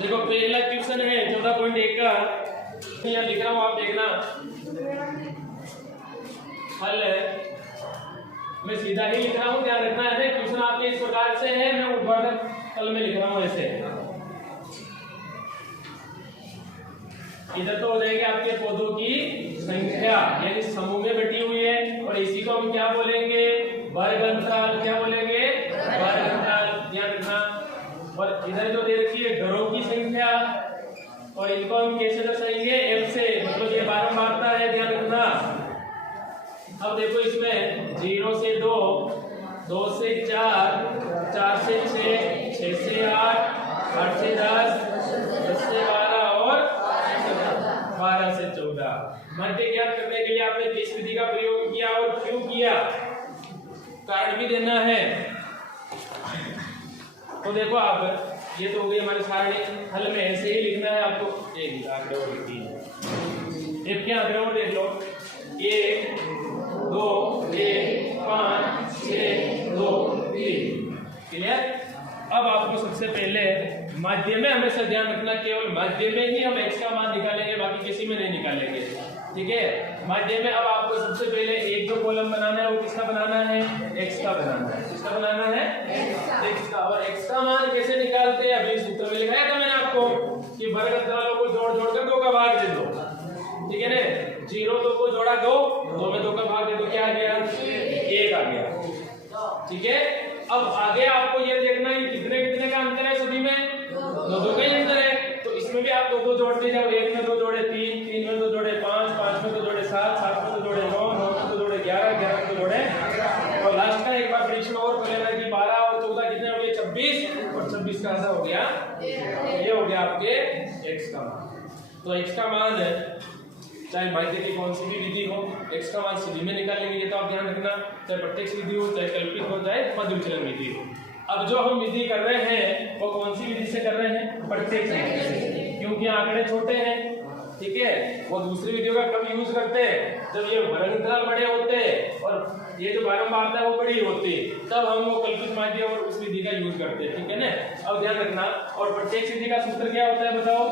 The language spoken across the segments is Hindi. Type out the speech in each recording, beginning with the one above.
देखो पहला क्वेश्चन है 14.1 का, यहाँ लिख रहा हूँ, आप देखना हल है। मैं सीधा ही लिख रहा हूँ, ध्यान रखना है। क्वेश्चन आपके इस प्रकार से है, मैं ऊपर कल में लिख रहा हूँ ऐसे। इधर तो हो जाएगी आपके पौधों की संख्या, यानी समूह में बटी हुई है, और इसी को हम क्या बोलेंगे, वर्ग अंतराल। क्या बोलेंगे, वर्ग अंतराल, ध्यान रखना। और इधर जो दे रखी है घरों की संख्या, और इनको हम कैसे दर्शाएंगे, f से, मतलब ये बारंबारता है, ध्यान रखना। अब देखो इसमें 0 से 2, 2 से 4, 4 से 6, 6 से 8, 8 से 10, 10 से 12 और 12 से 14। मध्य ज्ञात करने के लिए आपने किस विधि का प्रयोग किया और क्यों किया, कारण भी देना है। तो देखो आप, ये तो हो गई हमारे सारणी। हल में ऐसे ही लिखना है आपको। एक आंकड़े और लिखती है, एक क्या आंकड़े और देख लो, 1 2 1 5 6 2 3। क्लियर। अब आपको सबसे पहले माध्य में हमेशा ध्यान रखना, केवल माध्य में ही हम x का मान निकालेंगे, बाकी किसी में नहीं निकालेंगे, ठीक है। माध्य में अब आपको सबसे पहले एक जो कॉलम बनाना है वो किसका बनाना है, x का बनाना है। किसका बनाना है, x का। और x का मान कैसे निकालते हैं, अभी सूत्र में लिखाया था मैंने आपको कि वर्ग अंतरालों को जोड़ जोड़ कर 2 का भाग दे दो, ठीक है ना। 0 2 को जोड़ा 2, 2 में 2 का भाग दे दो, क्या आ गया, 1 आ गया, ठीक है। अब आगे आपको ये देखना है कितने कितने का अंतर है, सभी में 2 का ही अंतर है। तो इसमें भी आप 2 जोड़ते जाओ, 1 में 2 जोड़े 3, 3 में 2 जोड़े 5, 5 में 2 जोड़े 7, 7 में 2 जोड़े 9, 9 में 2 जोड़े 11, 11 में 2 जोड़े, और लास्ट का एक बार परीक्षण और कर लेना कि 12 और 14 कितने हो गए, 26, और 26 का ऐसा हो गया, ये हो गया आपके x का मान। तो x का मान चाहे माध्य की कौन सी भी विधि हो, x का मान सीधी में निकालेंगे, ये तो आप ध्यान रखना। चाहे प्रत्यक्ष विधि हो, चाहे कल्पित हो, चाहे मध्य विचलन विधि हो। अब जो हम विधि कर रहे हैं वो कौन सी विधि से कर रहे हैं, प्रत्यक्ष विधि से, क्योंकि आंकड़े छोटे हैं, ठीक है। वो दूसरी विधियों का कब यूज करते हैं, जब ये वर्ग अंतराल बड़े होते हैं और ये जो बारंबारता है वो बड़ी होती है, तब हम वो कल्पित माध्य और उस विधि का यूज करते हैं, ठीक है ना। अब ध्यान रखना। और प्रत्यक्ष विधि का सूत्र क्या होता है बताओ,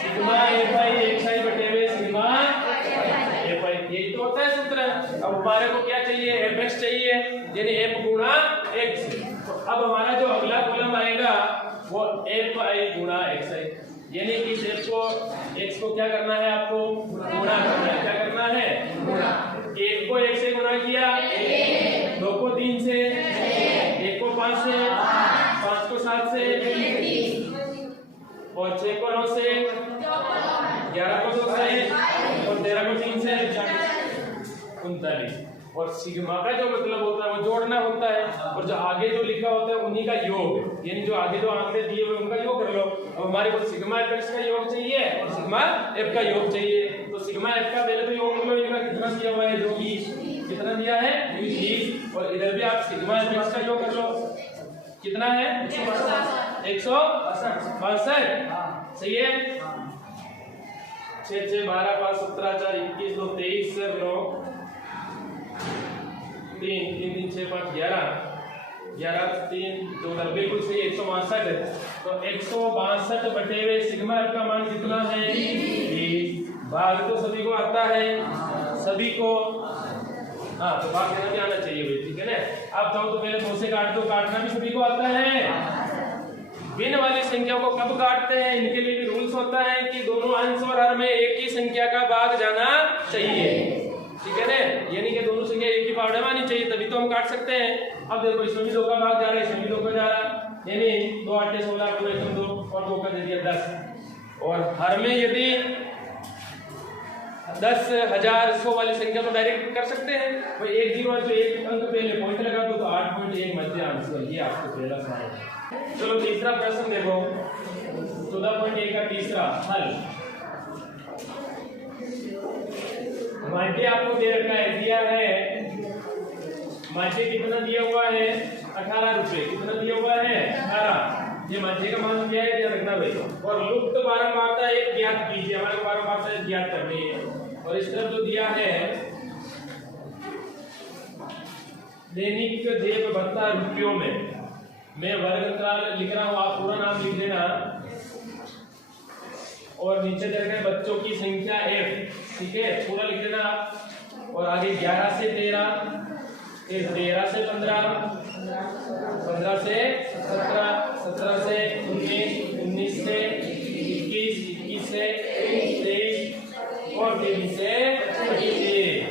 सिग्मा xi बटे हुए सिग्मा fi, यही तो होता है सूत्र। अब हमारे को क्या चाहिए, fx चाहिए, यानी f गुणा x। तो अब हमारा जो अगला कॉलम आएगा वो fi गुणा xi, यानी इस x को क्या करना है, आपको गुणा करना है। क्या करना है, गुणा। 1 को 1 से गुणा किया, 2 को 3 से, 1 को 5 से, 5 को 7 से, और 6 को 9 से, 11 को 2 से, और 13 को 3 से, 39। और सिग्मा का जो मतलब होता है वो जोड़ना होता है, और जो आगे जो लिखा होता है उन्हीं का योग, यानी जो आगे जो आंकड़े दिए हुए उनका योग कर लो। अब हमारे को सिग्मा एफ का योग चाहिए और सिग्मा एफ का योग चाहिए। तो सिग्मा एफ का पहले तो योग कर लो, इनका कितना दिया हुआ है, जो 20, कितना दिया है 20, और इधर भी आप सिग्मा एफ का योग कर लो, कितना है 162, सही है। 6 6 12 5 17 4 21 2 23 से 9 3 3 3 6 5 11 11 3 14 बिल्कुल सही, 162। तो 162 बटे हुए सिग्मा एफ का मान कितना है, 20। भाग तो सभी को आता है, सभी को, हाँ, तो भाग देना भी आना चाहिए भाई, ठीक है ना। आप चाहो तो पहले 2 से काट दो, काटना भी सभी को आता है। भिन्न वाली संख्याओं को कब काटते हैं, इनके लिए भी रूल्स होता है कि दोनों अंश और हर में एक ही संख्या का भाग जाना चाहिए, ठीक है ना। यानी कि दोनों संख्या एक ही पावड़े में आनी चाहिए, तभी तो हम काट सकते हैं। अब देखो इसमें भी 2 का भाग जा रहा है, इसमें भी 2 का जा रहा है, यानी 2 8 16 2 और 2 का दे दिया 10। और हर में यदि 10 1000 100 वाली संख्या तो डायरेक्ट कर सकते हैं, वो एक 0 है तो एक अंक पहले पॉइंट लगा दो, तो 8.1 मध्य आंसर, ये आपको पहला सवाल है। चलो तीसरा प्रश्न देखो, 14.1 का तीसरा हल। माध्य आपको दे रखा है, दिया है माध्य कितना दिया हुआ है, 18 रुपए। कितना दिया हुआ है, 18। ये माध्य का मान दिया है, ध्यान रखना भाई। और लुप्त बारंबारता एक ज्ञात कीजिए, हमारे को बारंबारता एक ज्ञात करनी है। और इस तरफ जो दिया है दैनिक देय भत्ता रुपयों में, मैं वर्ग अंतराल लिख रहा हूँ, आप पूरा नाम लिख देना। और नीचे दे रखा है बच्चों की संख्या f, ठीक है, पूरा लिख देना आप। और आगे 11 से 13, फिर 13 से 15, 15 से 17, 17 से 19, 19 से 21, 21 से 23 और 23 से 25।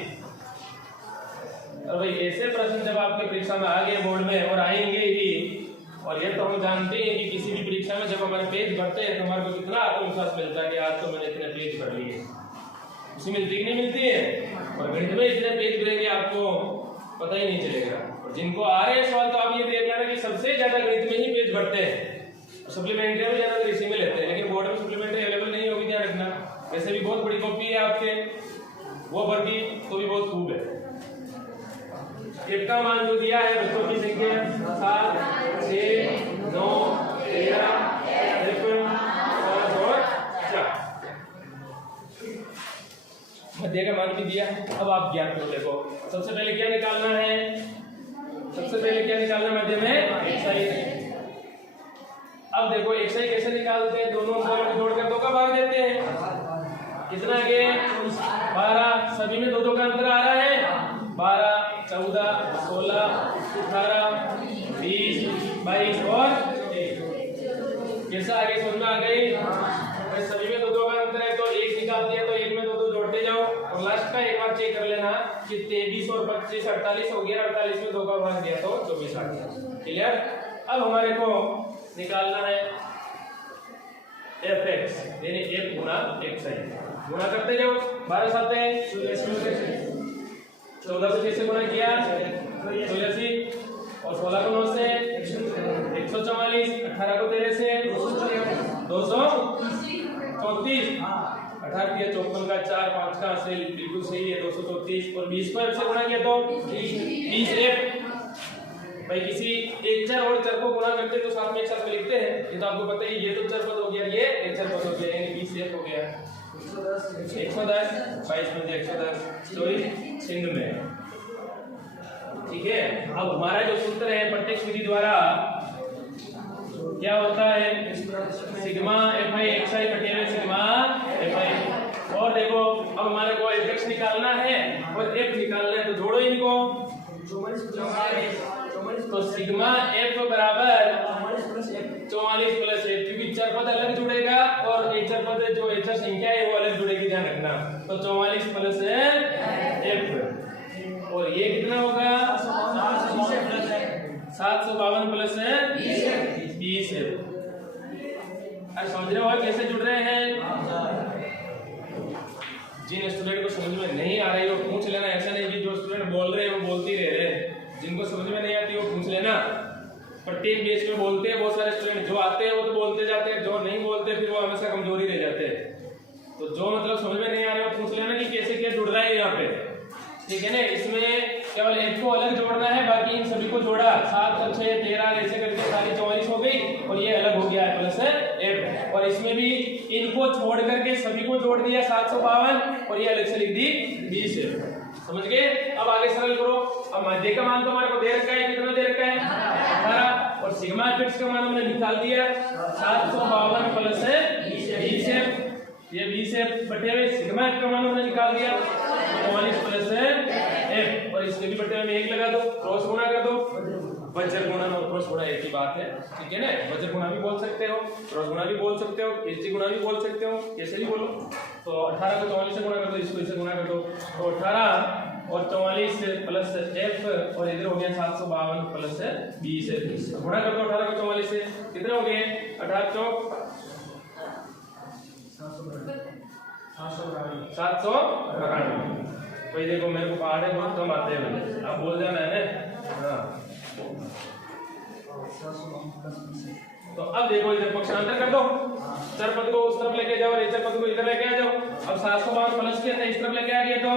और भाई ऐसे प्रश्न जब आपके परीक्षा में आ गए बोर्ड में और आएंगे ही, और ये तो हम जानते हैं कि किसी भी परीक्षा में जब हमारे पेज भरते हैं तो हमारे को कितना आत्मविश्वास मिलता है कि आज तो मैंने इतने पेज भर लिए, खुशी मिलती कि नहीं मिलती है। और गणित में इतने पेज भरेंगे आपको पता ही नहीं चलेगा। और जिनको आ रहे हैं सवाल तो आप ये देख लेना कि सबसे ज्यादा गणित में ही पेज भरते हैं, सप्लीमेंट्री में ज्यादा इसी में लेते हैं, लेकिन बोर्ड में सप्लीमेंट्री अवेलेबल नहीं होगी, ध्यान रखना। वैसे भी बहुत बड़ी कॉपी है आपके, वो भर दी तो भी बहुत खूब है। f का मान जो दिया है बच्चों की संख्या 7, 6, 9, 13, 53, और 4। मध्य का मान भी दिया। अब आप ज्ञान करो, देखो सबसे पहले क्या निकालना है, सबसे पहले क्या निकालना है मध्य में xi। अब देखो xi कैसे निकालते हैं, दोनों को जोड़कर 2 का भाग देते हैं, कितना आगे 12, सभी में 2 का अंतर आ रहा है, 12, 14, 16, 18, 20, 22 और 1। कैसा आगे समझ में आ गई? सभी में 2 का अंतर है तो 1 निकाल दिया तो 1 में 2 जोड़ते जाओ। और लास्ट का एक बार चेक कर लेना कि 23 और 25 48 हो गया, 48 में 2 का भाग दिया तो 24 आ गया। क्लियर? अब हमारे को निकालना है fx, यानी f गुना xi। गुणा करते जाओ, 12 साथ है 14 से कैसे गुणा किया 84, और 16 को 9 से 144, 18 को 13 से 234, 18 किया 54 का 4, 5 का से बिल्कुल सही है 234, और 20 को f से गुणा किया तो 20f। भाई किसी एक चर और चर को गुणा करते तो साथ में एक साथ में लिखते हैं, ये तो आपको पता ही, ये तो चर पद हो गया, ये एक चर पद हो गया, यानी 20f हो गया 110, 22 में 110, 24 सिंध में। ठीक है, अब हमारा जो सूत्र है प्रत्यक्ष विधि द्वारा क्या होता है, सिग्मा fi xi बटे में सिग्मा fi। और देखो अब हमारे को fx निकालना है और f निकालना है, तो जोड़ो इनको, तो सिग्मा f बराबर 44 प्लस f, क्योंकि चर पद अलग जुड़ेगा और एक चर पद जो एक संख्या है वो अलग जुड़ेगी, ध्यान रखना। तो 44 प्लस f, और ये कितना होगा 752 प्लस 20 है। अरे समझ रहे हो कैसे जुड़ रहे हैं? जिन स्टूडेंट को समझ में नहीं आ रही हो पूछ लेना, ऐसा नहीं कि जो स्टूडेंट बोल रहे हैं वो बोलते ही रह रहे हैं, जिनको समझ में नहीं आती वो पूछ लेना। प्रत्येक बेच में बोलते हैं बहुत सारे स्टूडेंट, जो आते हैं वो तो बोलते जाते हैं, जो नहीं बोलते फिर वो हमेशा कमजोरी रह जाते हैं। तो जो मतलब समझ में नहीं आ रहा है वो पूछ लेना कि कैसे क्या जुड़ रहा है यहाँ पे, ठीक है ना। इसमें केवल f को अलग जोड़ना है, बाकी इन सभी को जोड़ा 7 और 6 13 ऐसे करके सारी 44 हो गई, और ये अलग हो गया है प्लस f। और इसमें भी इनको छोड़ करके सभी को जोड़ दिया 752, और ये अलग से लिख दी 20 है। समझ गए? अब आगे सरल करो। अब मध्य का मान तो हमारे को दे रखा है, कितना दे रखा है 18, और सिग्मा fx का मान हमने निकाल दिया 752 प्लस 20 है, ये 20 है बटे हुए सिग्मा f का मान हमने निकाल दिया 44 प्लस f, और इसके भी बटे में 1 लगा दो, क्रॉस गुणा कर दो। वज्र गुणा और क्रॉस गुणा एक ही बात है, ठीक है ना। वज्र गुणा भी बोल सकते हो, क्रॉस गुणा भी बोल सकते हो, एचजी गुणा भी बोल सकते हो, कैसे भी बोलो। तो 18 को 44 से गुणा कर दो, इसको इससे गुणा कर दो, तो 18 और 44 प्लस f, और इधर हो गया 752 प्लस 20 है। गुणा कर दो 18 को 44 से, कितने हो गए 18 चौक 792। भाई देखो मेरे को पहाड़े बहुत कम आते हैं भाई, आप बोल जाना है ना। हाँ तो अब देखो इधर पक्षांतर कर दो, चर पद को उस तरफ लेके जाओ और चर पद को इधर लेके आ जाओ। अब 752 प्लस के इस तरफ लेके आ गए तो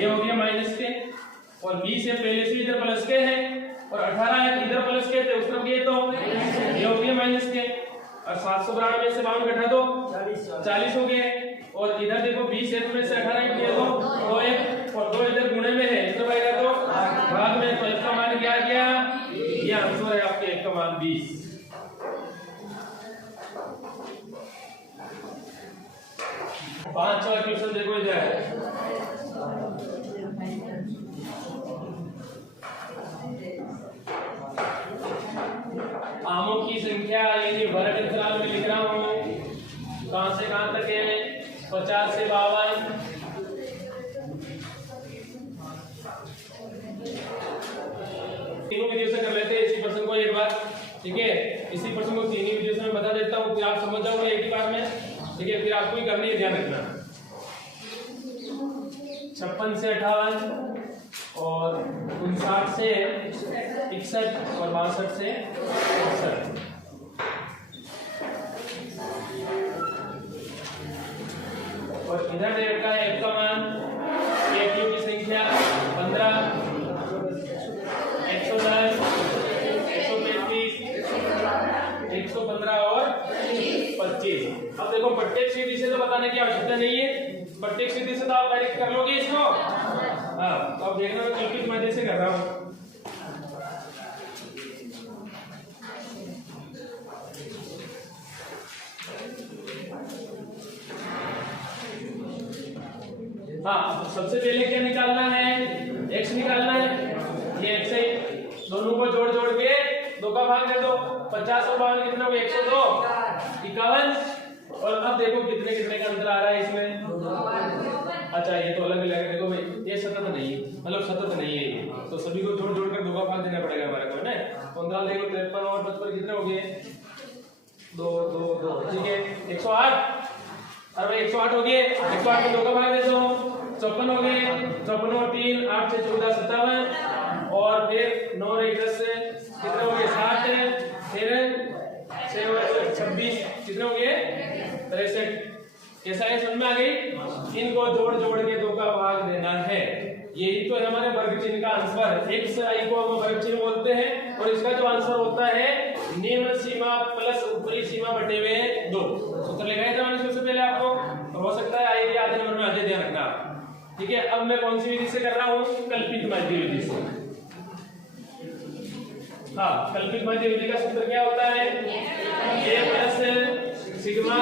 ये हो गया माइनस के, और 20 है पहले से इधर प्लस के है, और 18 है इधर प्लस के थे उस तरफ गए तो ये हो गया माइनस के, और 792 से 52 घटा दो 40 हो गए, और इधर देखो 20 है में से 18 किया तो 2 है, और 2 इधर गुणे में है इधर आएगा तो भाग में, तो f का मान क्या आ गया, ये आंसर है आपके f का मान 20। पांचवा क्वेश्चन देखो इधर, आमों की संख्या यानी वर्ग अंतराल में लिख रहा हूं, कहां से कहां तक है, 50 से 52। तीनों वीडियो से कर लेते हैं इसी प्रश्न को एक बार, ठीक है। इसी प्रश्न को तीन ही वीडियो से मैं बता देता हूं, फिर आप समझ जाओगे एक ही बार में, ठीक है। फिर आपको ही करनी है, ध्यान रखना। 56 से 58 और 59 से 61 और 62 से 61। और इधर दे रखा है f का मान, f की संख्या 15, 110, 135, 115 और 25। अब देखो प्रत्येक सीधी से तो बताने की आवश्यकता नहीं है, प्रत्येक सीधी से तो आप डायरेक्ट कर लोगे इसको। हाँ, तो अब देखना मैं कल्पित मध्य से कर रहा हूँ। हाँ, सबसे पहले क्या निकालना है, x निकालना है। ये x है, दोनों को जोड़ जोड़ के 2 का भाग दे दो। 50 और 52 कितना हो गया, 102, 51। और अब देखो कितने कितने का अंतर आ रहा है इसमें। अच्छा, ये तो अलग अलग है, देखो भाई ये सतत नहीं है, मतलब सतत नहीं है ये, तो सभी को जोड़ जोड़ कर 2 का भाग देना पड़ेगा हमारे को, है ना। 15 देखो, 53 और 55 कितने हो गए, 2 2 2, ठीक है। 108, अरे 108 हो गए, 108 में 2 का भाग दे दो। 54 हो गए, 54 और 3, 8 से 14, 57। और फिर 9 और 1, 10 से कितने हो गए, 60। फिर 6 और 26 कितने हो गए, 63। कैसा है, समझ में आ गई। इनको जोड़ जोड़ के 2 का भाग देना है। यही तो है हमारे वर्ग चिन्ह का आंसर। एक्स आई को हम वर्ग चिन्ह बोलते हैं, और इसका जो आंसर होता है निम्न सीमा प्लस ऊपरी सीमा बटे हुए 2। सूत्र लिखाया था मैंने सबसे पहले आपको, तो हो सकता है आएगी आधे नंबर में, आधे ध्यान रखना, ठीक है। अब मैं कौन सी विधि से कर रहा हूँ, कल्पित मध्य विधि से। हाँ, कल्पित मध्य विधि का सूत्र क्या होता है, a प्लस सिग्मा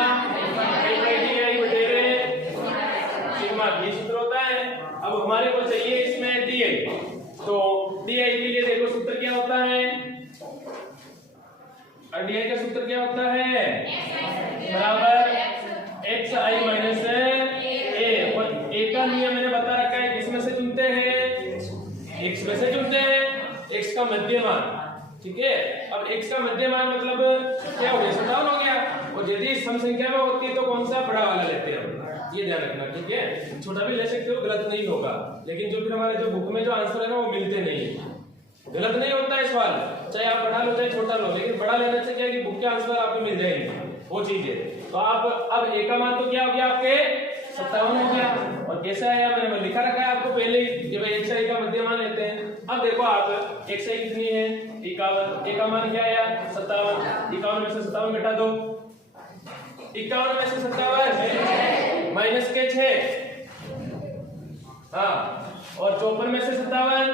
सिग्मा ये सूत्र होता है। अब हमारे को चाहिए इसमें डी, तो डी के लिए देखो सूत्र क्या होता है, डी का सूत्र क्या होता है, बराबर एक्स आई माइनस ए। और ए का नियम मैंने बता रखा है, किसमें से चुनते हैं, एक्स में से चुनते हैं, एक्स का मध्यमान, ठीक है। अब x का मध्यमान मतलब क्या हो गया, 57 हो गया। और यदि सम संख्या में होती है तो कौन सा बड़ा वाला लेते हैं, ये ध्यान रखना, ठीक है। छोटा भी ले सकते हो, गलत नहीं होगा, लेकिन जो फिर हमारे जो बुक में जो आंसर है ना वो मिलते नहीं है, गलत नहीं होता है सवाल, चाहे आप बड़ा लो चाहे छोटा लो, लेकिन बड़ा लेने से क्या है कि बुक के आंसर आपको मिल जाएंगे, वो चीज है। तो आप अब a का मान तो क्या हो गया आपके 57 हो गया। और कैसा है, मैंने लिखा रखा है आपको पहले ही, जब x i का मध्यमान लेते हैं। अब देखो आप x i कितनी है, 51, a का मान क्या आया 57, 51 में से 57 घटा दो, 51 में से 57 माइनस के 6, हाँ, और 54 में से 57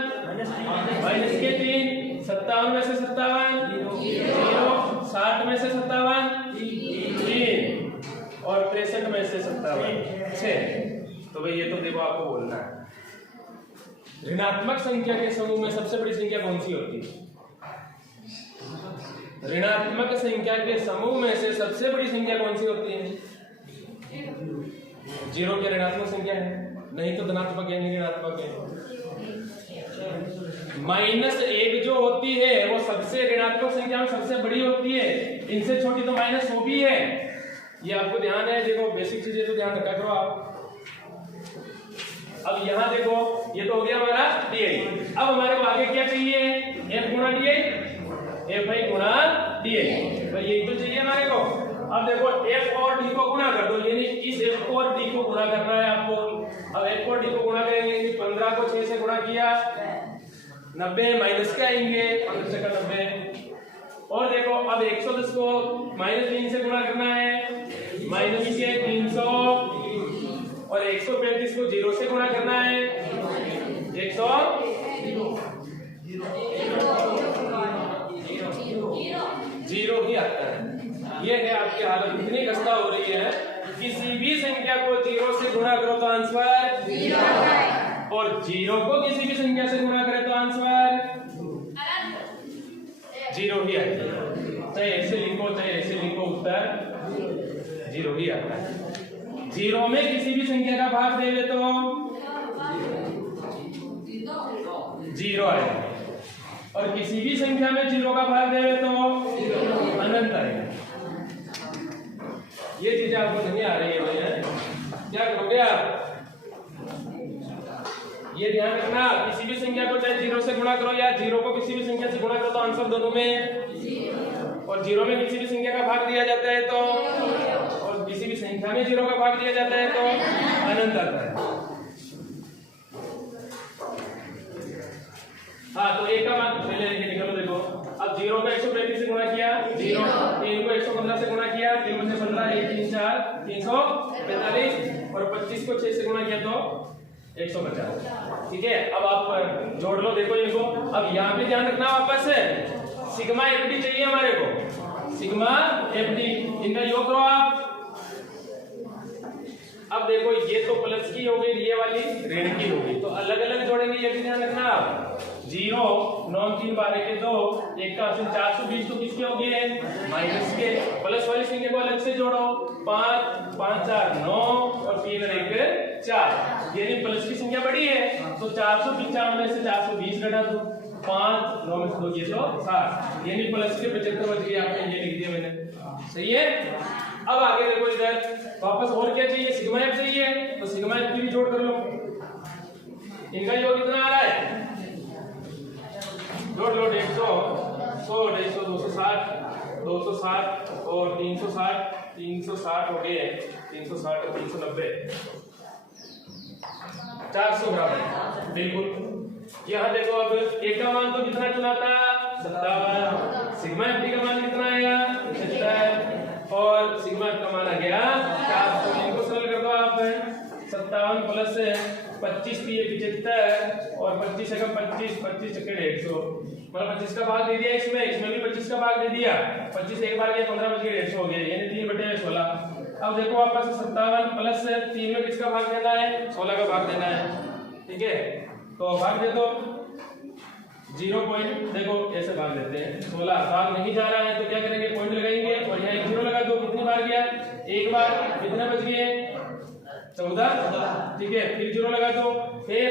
माइनस के 3, 57 में से 57 0, 60 में से 57 3, और 63 में से 57 6। तो भाई ये तो देखो आपको बोलना है, ऋणात्मक संख्या के समूह में सबसे बड़ी संख्या कौन सी होती है, ऋणात्मक संख्या के समूह में से सबसे बड़ी संख्या कौन सी होती है, 0 की ऋणात्मक संख्या है, नहीं तो धनात्मक है, नहीं ऋणात्मक है। -1 जो होती है वो सबसे ऋणात्मक संख्या में सबसे बड़ी होती है, इनसे छोटी तो -100 भी है, ये आपको ध्यान है। देखो बेसिक चीजें तो ध्यान रखा करो आप। अब यहाँ देखो ये तो हो गया हमारा डी। अब हमारे को आगे क्या चाहिए, f गुणा डी, एफ आई गुणा डी, तो यही तो चाहिए हमारे को। अब देखो f और d को गुणा कर दो, यानी इस f को और d को गुणा करना है आपको। अब f और d को गुणा करेंगे, 15 को 6 से गुणा किया 90 माइनस के आएंगे 15 से 90। और देखो अब 110 को -3 से गुणा करना है, माइनस के 300, और 135 को 0 से गुणा करना है 100 0 ही आता है। ये है आपकी हालत इतनी खस्ता हो रही है, किसी भी संख्या को 0 से गुणा करो तो आंसर 0 है, और 0 को किसी भी संख्या से गुणा करें तो आंसर 0 ही आएगा। चाहे ऐसे लिखो चाहे ऐसे लिखो, उत्तर 0 ही आता है। 0 में किसी भी संख्या का भाग दे दे तो 0 आएगा, और किसी भी संख्या में 0 का भाग दे दे तो अनंत आएगा। ये चीजें आपको नहीं आ रही है भैया, क्या करोगे आप? ये ध्यान रखना, किसी भी संख्या को चाहे 0 से गुणा करो या 0 को किसी भी संख्या से गुणा करो तो आंसर दोनों में 0, और 0 में किसी भी संख्या का भाग दिया जाता है तो, और किसी भी संख्या में 0 का भाग दिया जाता है तो अनंत आता है। हाँ, तो एक का मान पहले लेके निकलो। देखो, अब 0 को 135 से गुणा किया 0, 3 को 115 से गुणा किया 3 में से 15, 1 3 4 345, और 25 को 6 से गुणा किया तो 150। ठीक है, अब आप जोड़ लो। देखो इनको, अब यहाँ पे ध्यान रखना वापस है, सिग्मा एफडी चाहिए हमारे को, सिग्मा एफडी, इनका योग करो आप। अब देखो, ये तो प्लस की हो गई, ये वाली ऋण की हो गई, तो अलग अलग जोड़ेंगे, ये भी ध्यान रखना आप। 0 9 3 12 के 2, 1 का 420 तो किसके हो गए? माइनस के। प्लस वाली संख्या को अलग से जोड़ो, 5 5 4 9 और 3 और 1 4, यानी प्लस की संख्या बड़ी है तो 495 में से 420 घटा दो, 5 9 में से 2 ये 60, यानी प्लस के 75 बच गए। आपने ये लिख दिया मैंने, सही है। अब आगे देखो, इधर वापस और क्या चाहिए? सिग्मा एफ चाहिए, तो सिग्मा एफ की भी जोड़ कर लो। इनका योग कितना आ रहा है? जोड़ लो, 150 100 150 260 260 और 360 360 हो गए, 360 और 390 400 बराबर। बिल्कुल, यहाँ देखो, अब एक का मान तो कितना चला था? 57, सिग्मा एफ का मान कितना आया? 75, और सिग्मा एफ का मान आ गया 400। इनको सरल कर दो आप, 57 प्लस 25 75, और 25 से कम 25 25 चक्कर 150, मतलब 25 का भाग दे दिया इसमें भी 25 का भाग दे दिया, 25 एक बार गया 15 बच गए 150 हो गए, यानी 3/16। अब देखो वापस 57 प्लस 3 में किसका भाग देना है? 16 का भाग देना है। ठीक है, तो भाग दे दो, 0 पॉइंट, देखो ऐसे भाग देते हैं। 16 भाग नहीं जा रहा है तो क्या करेंगे? पॉइंट लगाएंगे, और यहाँ 1 0 लगा दो। कितनी बार गया? एक बार। कितने बच गए? 14। ठीक है, फिर 0 लगा दो, फिर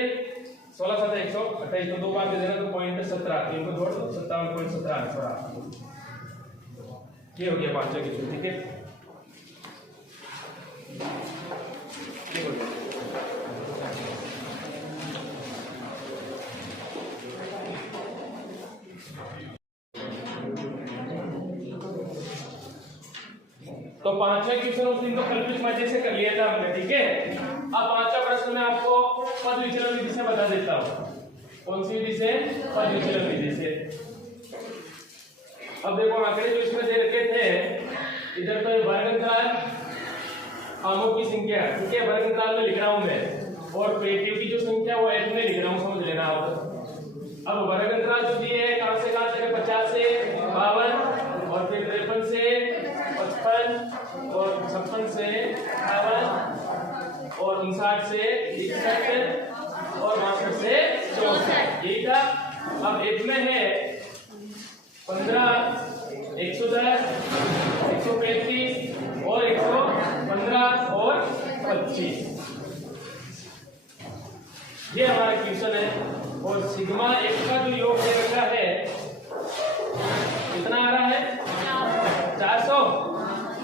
16 7 128, तो 2 बार दे देना तो पॉइंट 17, 3 को जोड़ दो, 57.17 आंसर आपका। ये हो गया 5 क्वेश्चन। ठीक है, तो 5वां क्वेश्चन उस दिन तो कल्पित मजे से कर लिया था हमने। ठीक है, अब 5वां प्रश्न मैं आपको पद विचलन विधि से बता देता हूँ। कौन सी विधि से? पद विचलन विधि से। अब देखो, आंकड़े जो इसमें दे रखे थे, इधर तो वर्ग अंतराल, आमों की संख्या, ठीक है, वर्ग अंतराल में लिख रहा हूं मैं, और प्लेटिव की जो संख्या वो एच में लिख रहा हूं, समझ लेना आप। अब वर्ग अंतराल जो दिए है, कहां से कहां तक? 50 से 52, और फिर 53 से 55, और 56 से 58, और 59 से 61, और 62 से 64। यही था। अब एच में है 15, 110, 135 और 115 और 25। ये हमारा क्वेश्चन है। और सिग्मा एक्स का जो योग दे रखा है कितना आ रहा है? 400।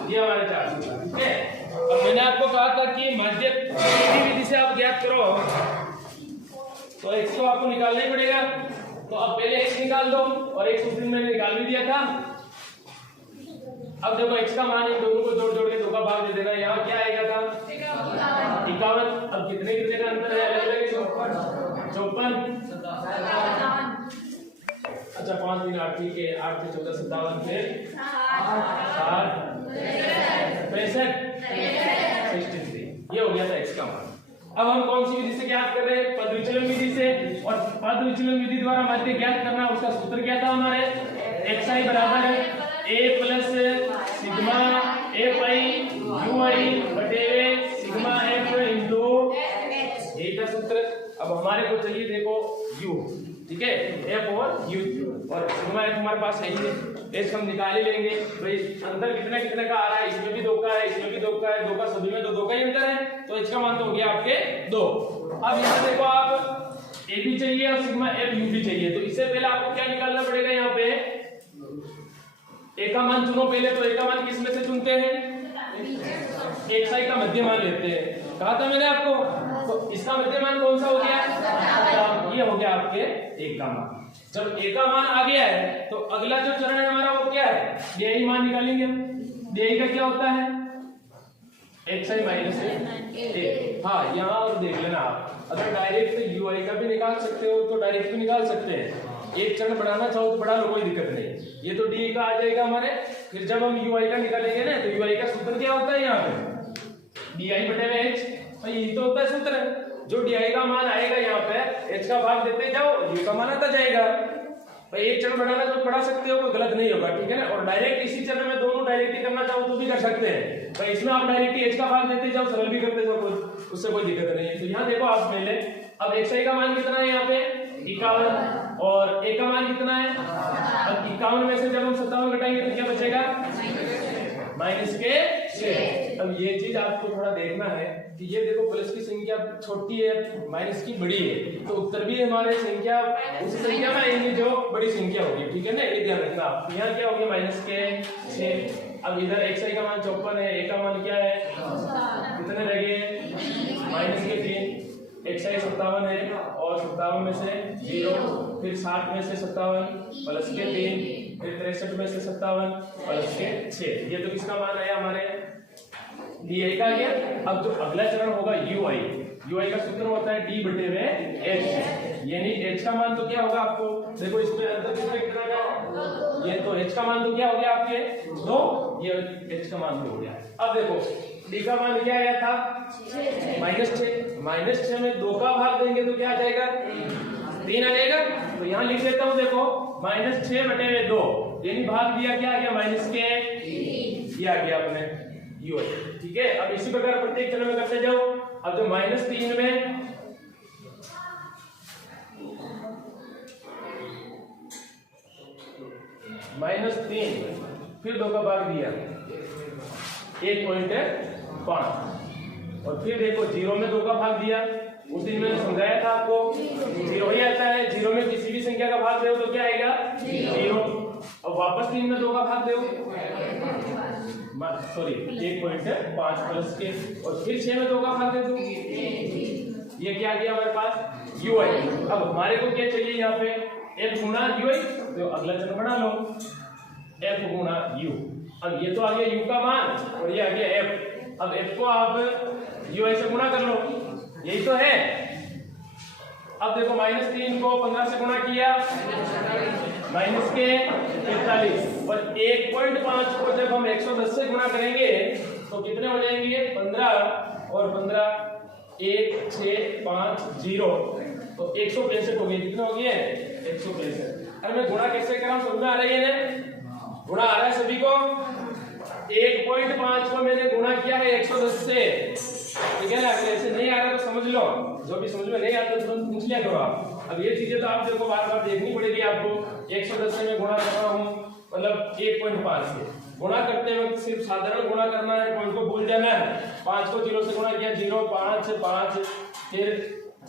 ये हमारे 400। ठीक है, अब मैंने आपको कहा था कि मध्य विधि से आप ज्ञात करो, तो x को आपको निकालना ही पड़ेगा। तो अब पहले x निकाल दो, और x उस दिन मैंने निकाल भी दिया था। अब देखो x का मान इन दोनों को जोड़ जोड़ के 2 का भाग दे देना। यहाँ क्या आएगा था? 51। अब कितने कितने का अंतर है? अलग अलग 54। अच्छा, 5 3 8, ठीक है, 8 से 14 57, फिर 60 65 63। ये हो गया था x का मान। अब हम कौन सी विधि से ज्ञात कर रहे हैं? पद विचलन विधि से। और पद विचलन विधि द्वारा मध्य ज्ञात करना, उसका सूत्र क्या था हमारे? xi बराबर है a plus sigma F I U I बटे सिग्मा एफ इंटू यही था सूत्र। अब हमारे को चाहिए देखो यू, ठीक है, एफ और यू, और सिग्मा एफ हमारे पास है ही है, एच हम निकाल ही लेंगे। भाई अंतर कितना कितना का आ रहा है, इसमें भी 2 का है, इसमें भी 2 का है, 2 का सभी में तो 2 का ही अंतर है, तो एच का मान तो हो गया आपके 2। अब यहाँ देखो आप ए भी चाहिए और सिग्मा एफ यू भी चाहिए, तो इससे पहले आपको क्या निकालना पड़ेगा, यहाँ पे ए का मान चुनो पहले। तो ए का मान किस में से चुनते हैं, एक साइड का मध्य मान लेते हैं, कहा था मैंने आपको। तो इसका मध्य मान कौन सा हो गया, ये हो गया आपके एक का मान। जब ए का मान आ गया है तो अगला जो चरण है हमारा वो क्या है, डीआई मान निकालेंगे हम। डीआई का क्या होता है, एक्स आई माइनस ए। हाँ, यहाँ और देख लेना आप, अगर डायरेक्ट यू आई का भी निकाल सकते हो तो डायरेक्ट भी निकाल सकते हैं, एक चरण बढ़ाना चाहो तो बढ़ा लो, कोई दिक्कत नहीं। ये तो डी का आ जाएगा हमारे, फिर जब हम यू आई का निकालेंगे ना, तो यू आई का सूत्र क्या होता है, यहाँ पे डी आई बटे में एच, तो यही तो होता है सूत्र। जो डी आई का मान आएगा यहाँ पे एच का भाग देते जाओ, यू का मान आता जाएगा। भाई एक चरण बढ़ाना तो बढ़ा सकते हो, कोई गलत नहीं होगा, ठीक है ना। और डायरेक्ट इसी चरण में दोनों डायरेक्ट ही करना चाहो तो भी कर सकते हैं, भाई इसमें आप डायरेक्ट एच का भाग देते जाओ, सरल भी करते जाओ, उससे कोई दिक्कत नहीं है। तो यहाँ देखो आप पहले, अब एक्स आई का मान कितना है यहाँ पे 51, और ए का मान कितना है, अब 51 में से जब हम 57 घटाएंगे तो क्या बचेगा, माइनस के 6। अब ये चीज आपको थोड़ा देखना है कि ये देखो प्लस की संख्या छोटी है, माइनस की बड़ी है, तो उत्तर भी हमारे संख्या उसी संख्या में आएंगे जो बड़ी संख्या होगी, ठीक है ना, ये ध्यान रखना आप। यहाँ क्या हो गया, माइनस के 6। अब इधर एक्स आई का मान 54 है, ए का मान क्या है, कितने रह गए, माइनस के 3। एक्स आई 57 है, और 57 में से 0, फिर 60 में से 57 प्लस के 3, फिर 63 में से 57 प्लस के 6। ये तो किसका मान आया हमारे डी आई का गया। अब जो अगला चरण होगा यू आई, यू आई का सूत्र होता है डी बटे में एच, यानी एच का मान तो क्या होगा आपको देखो, इसमें अंतर कितना का, ये तो एच का मान तो क्या हो गया आपके 2, ये एच का मान तो हो गया। अब देखो डी का मान क्या आया था -6, -6 में 2 का भाग देंगे तो क्या आ जाएगा, 3 आ जाएगा। तो यहाँ लिख लेता हूँ देखो, -6 बटे में 2, यानी भाग दिया क्या आ गया, माइनस के, ये आ गया अपने यू आई, ठीक है। अब इसी प्रकार प्रत्येक चरण में करते जाओ। अब जो -3 में -3, फिर 2 का भाग दिया 1.5, और फिर देखो 0 में 2 का भाग दिया, उस दिन मैंने समझाया था आपको 0 ही आता है, 0 में किसी भी संख्या का भाग दो तो क्या आएगा 0। अब वापस 3 में 2 का भाग दो, सॉरी 1.5 प्लस के, और फिर 6 में 2 का भाग दे दो, ये क्या गया हमारे पास यू आई। अब हमारे को क्या चाहिए यहाँ पे, एफ गुना यू आई, तो अगला चरण बना लो, एफ गुना यू। अब ये तो आ गया यू का मान और ये आ गया एफ। अब एफ को आप यू आई से गुणा कर लो, यही तो है। अब देखो -3 को 15 से गुणा किया, माइनस के 43, और 1.5 को जब हम 110 से गुणा करेंगे तो कितने हो जाएंगे, 15 और 15 1 6 5 0, तो 165 हो गए। कितने हो गए 165। अरे मैं गुणा कैसे कर रहा हूँ, समझ में आ रही है ना, गुणा आ रहा है सभी को। 1.5 को मैंने गुणा किया है 110 से, ठीक है ना। अगर ऐसे नहीं आ रहा तो समझ लो, जो भी समझ में नहीं आता तो पूछ लिया करो आप। अब ये चीजें तो आप देखो बार बार देखनी पड़ेगी आपको। 110 से मैं गुणा कर रहा हूँ, मतलब 1.5 से गुणा करते वक्त सिर्फ साधारण गुणा करना है, पॉइंट को भूल जाना है। 5 को 0 से गुणा किया, 0 5 5, फिर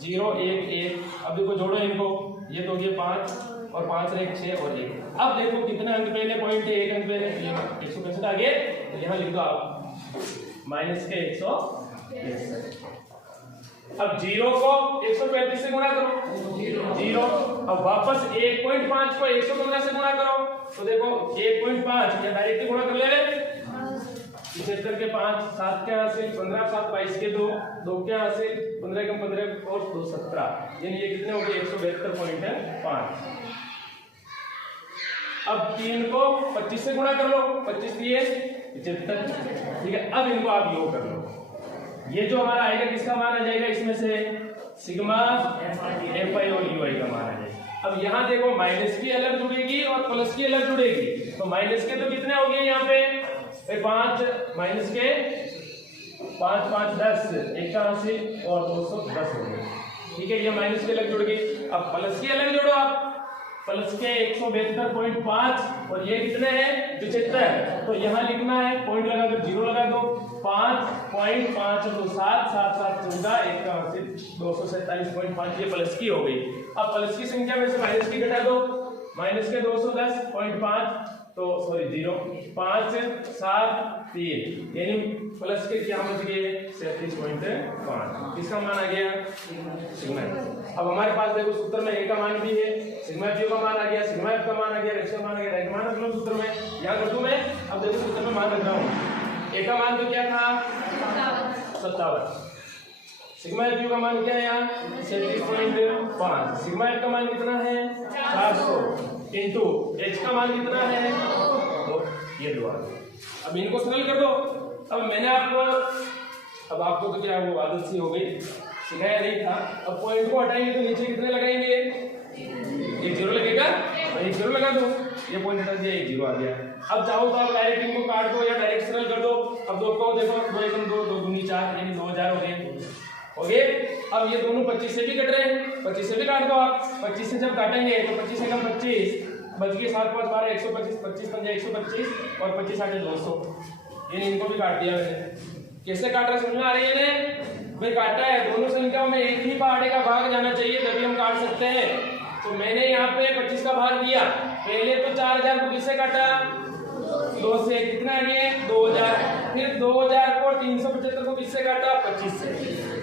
0 1 1। अब देखो जोड़ो इनको, ये तो ये 5 और 5 1 6 और 1। अब देखो कितने अंक पहले पॉइंट है, 1 अंक पहले 165 आ गए, तो यहाँ लिख दो आप माइनस के 165। अब 0 को 135 से गुणा करो, 0। अब वापस 1.5 को 115 से गुणा करो, तो देखो 1.5 या डायरेक्ट गुणा कर ले। 75 के 5 7 के हासिल 15 7 22 के 2 2 के हासिल 15 के 15 और 2 17, यानी ये कितने हो गए 172.5। अब 3 को 25 से गुणा कर लो, 25 दिए 75, ठीक है। अब इनको आप योग कर लो, ये जो हमारा आएगा किसका मान आ जाएगा, इसमें से सिग्मा एफ आई और यू आई का मान आ जाएगा। अब यहाँ देखो माइनस की अलग जुड़ेगी और प्लस की अलग जुड़ेगी, तो माइनस के तो कितने हो गए यहाँ पे 5 माइनस के 5 5 10 81 और 210 हो गए। ठीक है, ये माइनस के अलग जुड़ गए। अब प्लस के अलग जोड़ो आप, प्लस के 172.5 और ये कितने हैं 75, तो यहाँ लिखना है पॉइंट लगाकर 0 लगा दो। 5.5 तो 7 7 7 14 247.5 ये प्लस की हो गई। अब प्लस की संख्या में से माइनस की घटा दो, माइनस के 210.5 तो सॉरी 0 5 7 3 यानी प्लस के क्या बच गए 37.5। किसका मान आ गया सिग्मा। अब हमारे पास देखो सूत्र में ए का मान भी है, सिग्मा पी का मान आ गया, सिग्मा एफ का मान आ गया, एक्स का मान आ गया, राइट मान रख लो सूत्र में, याद रखूं मैं। अब देखो सूत्र में मान रख रहा हूं, ए का मान तो क्या था 57, सिग्मा एफ का मान क्या है यहाँ 37.5, सिग्मा एफ का मान कितना है 400 इंटू एच का मान कितना है तो ये दो। अब इनको सरल कर दो। अब मैंने अब आपको तो क्या वो आदत सी हो गई, सिखाया नहीं था। अब पॉइंट को हटाएंगे तो नीचे कितने लगाएंगे, एक 0 लगेगा, एक 0 लगा दो, ये पॉइंट हटा दिया, एक 0 आ गया। अब चाहो तो आप डायरेक्ट इनको काट दो या डायरेक्ट सरल कर दो। अब दो को देखो 2 1 2 2 दूनी 4 यानी 2000 हो गए। अब ये दोनों 25 से भी कट रहे हैं, 25 से भी काट दो आप। 25 से जब काटेंगे तो 25 एकम 25 बच गए 7 5 12 125, 25 5 125 और 25 8 200, यानी इनको भी काट दिया मैंने। कैसे काट रहा समझ में आ रही है ना भाई, काटा है दोनों संख्याओं में एक ही पहाड़े का भाग जाना चाहिए तभी हम काट सकते हैं। तो मैंने यहाँ पे 25 का भाग दिया, पहले तो 4000 को किससे काटा 2 से, कितना आ गया 2000, फिर 2000 को 375 को किससे काटा 25 से,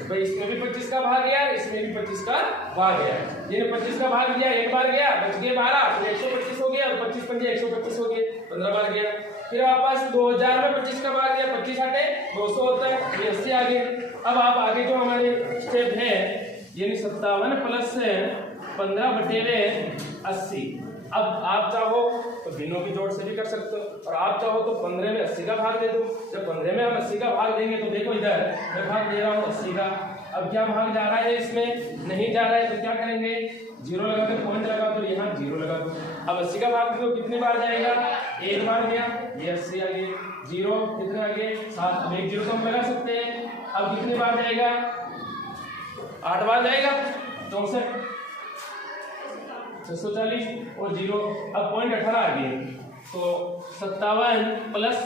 भाई इसमें भी 25 का भाग गया, इसमें भी 25 का भाग गया, जिन्हें 25 का भाग दिया एक बार गया, बच गए 12 तो 125 हो गया, और 25 पंजे 125 हो गए, 15 बार गया। फिर वापस 2000 में 25 का भाग गया, 25 हटे 200 होता है, ये 80 आ गए। अब आप आगे जो हमारे स्टेप है यानी 57 प्लस 15/80। अब आप चाहो तो भिन्नों की जोड़ से भी कर सकते हो, और आप चाहो तो 15 में 80 का भाग दे दो। जब 15 में हम 80 का भाग देंगे तो देखो इधर मैं भाग दे रहा हूँ 80 का, अब क्या भाग जा रहा है इसमें नहीं जा रहा है, तो क्या करेंगे 0 लगा के पॉइंट लगा दो, यहाँ 0 लगा दो। अब 80 का भाग दो कितनी बार जाएगा, एक बार गया, ये 80 आ गए, 0 कितने आ गए 7, अब एक 0 तो हम लगा सकते हैं। अब कितनी बार जाएगा 8 बार जाएगा, 64 640 और 0। अब पॉइंट 18 आ गए, तो 57 प्लस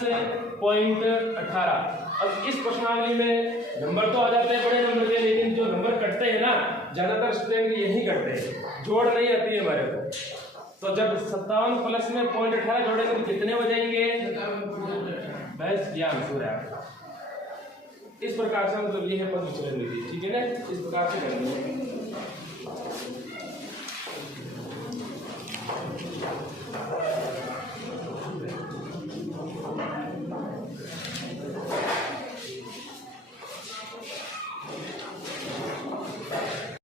पॉइंट 18। अब इस प्रश्नावली में नंबर तो आ जाते हैं बड़े नंबर के, लेकिन जो नंबर कटते हैं ना ज्यादातर स्टूडेंट यही करते हैं, जोड़ नहीं आती है हमारे को। तो जब 57 प्लस में पॉइंट 18 जोड़ेंगे तो कितने हो जाएंगे, बस ये आंसर है आपका। इस प्रकार से मतलब ये है पद विचलन विधि, ठीक है ना, इस प्रकार से करेंगे।